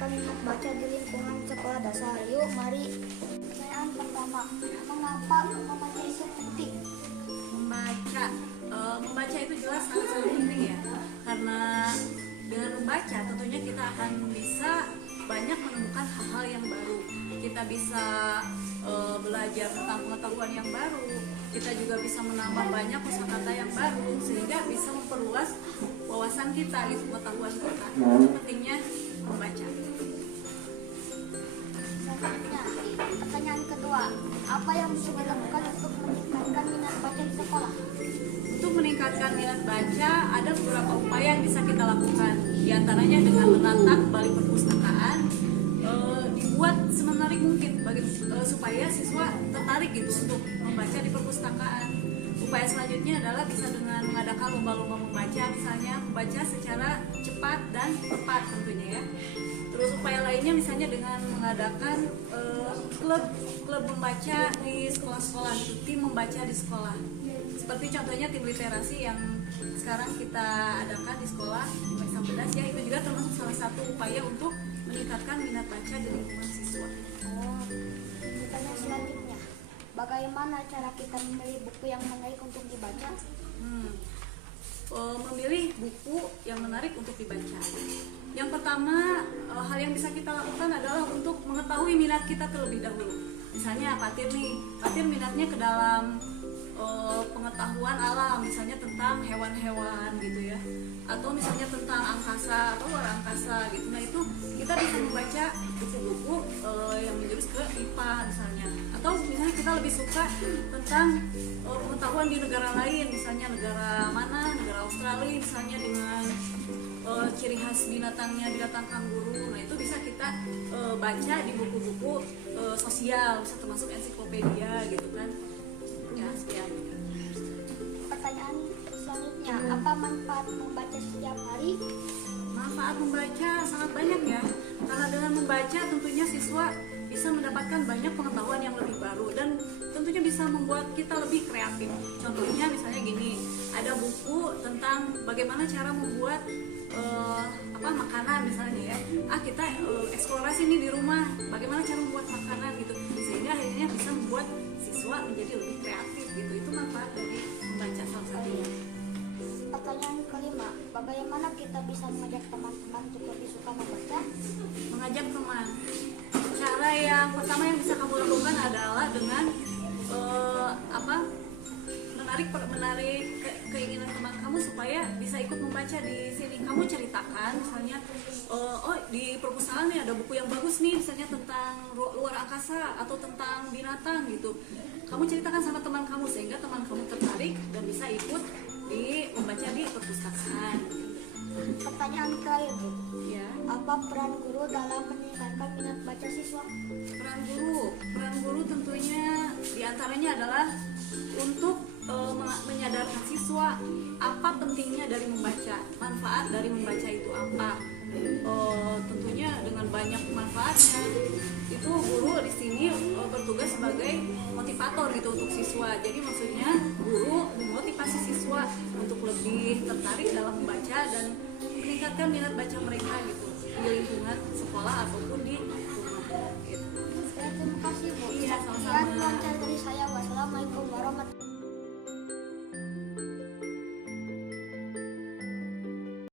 meningkatkan minat baca di lingkungan sekolah dasar? Yuk, mari. Pertanyaan pertama, mengapa membaca itu penting? Membaca itu jelas sangat penting ya, karena dengan membaca tentunya kita akan bisa banyak menemukan hal-hal yang baru. Kita bisa belajar tentang pengetahuan yang baru, kita juga bisa menambah banyak kosakata yang baru, sehingga bisa memperluas wawasan kita, gitu, pengetahuan kita. Itu pentingnya membaca. Selanjutnya, pertanyaan kedua, apa yang bisa dilakukan untuk meningkatkan minat baca di sekolah? Untuk meningkatkan minat baca, ada beberapa upaya yang bisa kita lakukan. Di antaranya dengan menata kembali perpustakaan, dibuat semenarik mungkin supaya siswa tertarik gitu untuk membaca di perpustakaan. Upaya selanjutnya adalah bisa dengan mengadakan lomba-lomba membaca, misalnya membaca secara cepat dan tepat tentunya ya. Terus upaya lainnya misalnya dengan mengadakan klub membaca di sekolah-sekolah, tim membaca di sekolah. Seperti contohnya tim literasi yang sekarang kita adakan di sekolah di Sampedas ya, itu juga termasuk salah satu upaya untuk meningkatkan minat baca di lingkungan siswa. Pertanyaan selanjutnya, bagaimana cara kita memilih buku yang menarik untuk dibaca? Memilih buku yang menarik untuk dibaca. Yang pertama, hal yang bisa kita lakukan adalah untuk mengetahui minat kita terlebih dahulu. Misalnya Fatir minatnya ke dalam pengetahuan alam, misalnya tentang hewan-hewan gitu ya, atau misalnya tentang angkasa atau luar angkasa gitu. Nah itu kita bisa membaca buku-buku yang menjurus ke IPA misalnya, atau misalnya kita lebih suka tentang pengetahuan di negara lain, misalnya negara mana, negara Australia misalnya, dengan ciri khas binatang kanguru. Nah itu bisa kita baca di buku-buku sosial, bisa termasuk ensiklopedia gitu kan ya. Sekian. Pertanyaan selanjutnya, apa manfaat membaca setiap hari? Manfaat membaca sangat banyak ya, karena dengan membaca tentunya siswa bisa mendapatkan banyak pengetahuan yang lebih baru dan tentunya bisa membuat kita lebih kreatif. Contohnya misalnya gini, ada buku tentang bagaimana cara membuat makanan misalnya ya. Kita eksplorasi nih di rumah, bagaimana cara membuat makanan gitu, sehingga akhirnya bisa membuat siswa menjadi lebih kreatif gitu. Itu manfaat dari membaca salah satunya. Pertanyaan kelima, bagaimana kita bisa mengajak teman-teman untuk lebih suka membaca? Mengajak teman, cara yang pertama yang bisa kamu lakukan adalah dengan menarik keinginan teman kamu supaya bisa ikut membaca di sini. Kamu ceritakan misalnya, di perpustakaan nih ada buku yang bagus nih, misalnya tentang luar angkasa atau tentang binatang gitu. Kamu ceritakan sama teman kamu sehingga teman kamu tertarik dan bisa ikut membaca di perpustakaan. Pertanyaan terakhir, Bu. Ya. Apa peran guru dalam meningkatkan minat baca siswa? Peran guru tentunya diantaranya adalah untuk menyadarkan siswa apa pentingnya dari membaca, manfaat dari membaca itu apa. Tentunya dengan banyak manfaatnya. Itu guru di sini bertugas sebagai motivator gitu untuk siswa. Jadi maksudnya guru memotivasi siswa untuk lebih tertarik dalam membaca dan meningkatkan minat baca mereka gitu di lingkungan sekolah ataupun